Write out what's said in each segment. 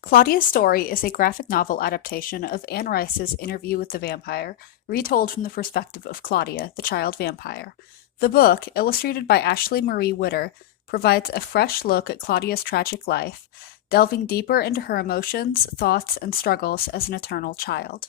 Claudia's Story is a graphic novel adaptation of Anne Rice's Interview with the Vampire, retold from the perspective of Claudia, the child vampire. The book, illustrated by Ashley Marie Witter, provides a fresh look at Claudia's tragic life, delving deeper into her emotions, thoughts, and struggles as an eternal child.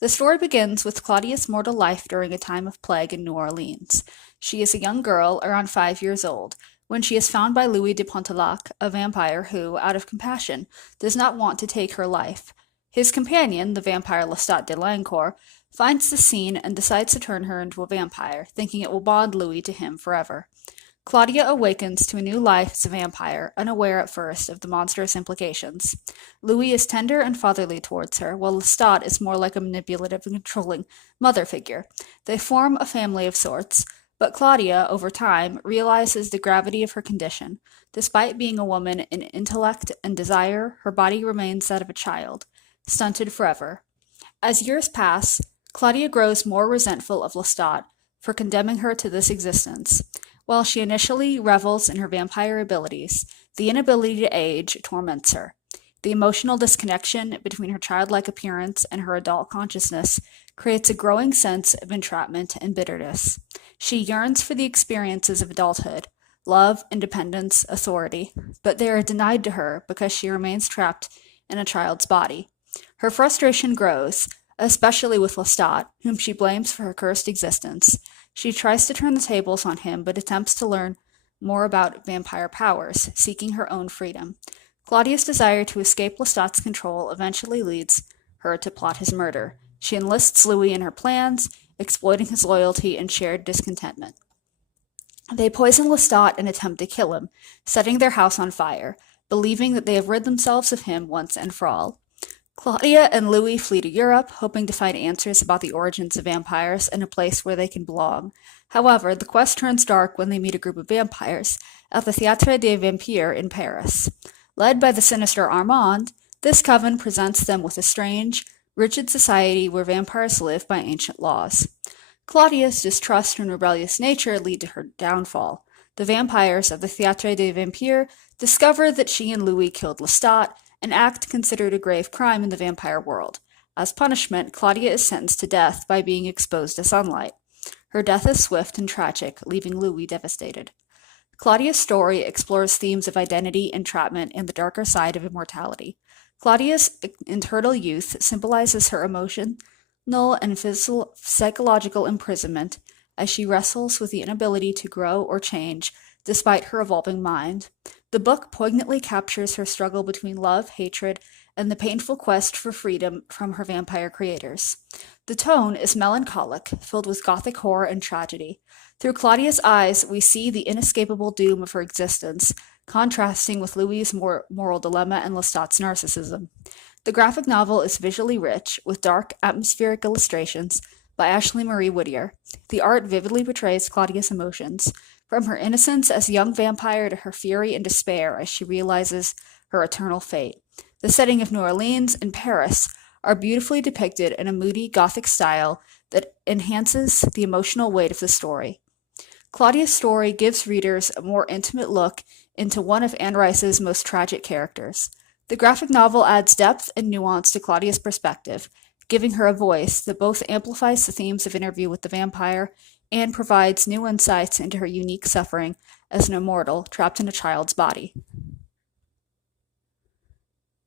The story begins with Claudia's mortal life during a time of plague in New Orleans. She is a young girl, around 5 years old, when she is found by Louis de Pontelac, a vampire who, out of compassion, does not want to take her life. His companion, the vampire Lestat de Lancourt, finds the scene and decides to turn her into a vampire, thinking it will bond Louis to him forever. Claudia awakens to a new life as a vampire, unaware at first of the monstrous implications. Louis is tender and fatherly towards her, while Lestat is more like a manipulative and controlling mother figure. They form a family of sorts, but Claudia, over time, realizes the gravity of her condition. Despite being a woman in intellect and desire, her body remains that of a child, stunted forever. As years pass, Claudia grows more resentful of Lestat for condemning her to this existence. While she initially revels in her vampire abilities, the inability to age torments her. The emotional disconnection between her childlike appearance and her adult consciousness creates a growing sense of entrapment and bitterness. She yearns for the experiences of adulthood, love, independence, authority, but they are denied to her because she remains trapped in a child's body. Her frustration grows, especially with Lestat, whom she blames for her cursed existence. She tries to turn the tables on him, but attempts to learn more about vampire powers, seeking her own freedom. Claudia's desire to escape Lestat's control eventually leads her to plot his murder. She enlists Louis in her plans, exploiting his loyalty and shared discontentment. They poison Lestat and attempt to kill him, setting their house on fire, believing that they have rid themselves of him once and for all. Claudia and Louis flee to Europe, hoping to find answers about the origins of vampires and a place where they can belong. However, the quest turns dark when they meet a group of vampires at the Théâtre des Vampires in Paris. Led by the sinister Armand, this coven presents them with a strange, rigid society where vampires live by ancient laws. Claudia's distrust and rebellious nature lead to her downfall. The vampires of the Théâtre des Vampires discover that she and Louis killed Lestat, an act considered a grave crime in the vampire world. As punishment, Claudia is sentenced to death by being exposed to sunlight. Her death is swift and tragic, leaving Louis devastated. Claudia's story explores themes of identity, entrapment, and the darker side of immortality. Claudia's eternal youth symbolizes her emotional and psychological imprisonment as she wrestles with the inability to grow or change despite her evolving mind. The book poignantly captures her struggle between love, hatred, and the painful quest for freedom from her vampire creators. The tone is melancholic, filled with gothic horror and tragedy. Through Claudia's eyes, we see the inescapable doom of her existence, contrasting with Louis's moral dilemma and Lestat's narcissism. The graphic novel is visually rich, with dark, atmospheric illustrations by Ashley Marie Whittier. The art vividly portrays Claudia's emotions, from her innocence as a young vampire to her fury and despair as she realizes her eternal fate. The setting of New Orleans and Paris are beautifully depicted in a moody Gothic style that enhances the emotional weight of the story. Claudia's story gives readers a more intimate look into one of Anne Rice's most tragic characters. The graphic novel adds depth and nuance to Claudia's perspective, giving her a voice that both amplifies the themes of Interview with the Vampire and provides new insights into her unique suffering as an immortal trapped in a child's body.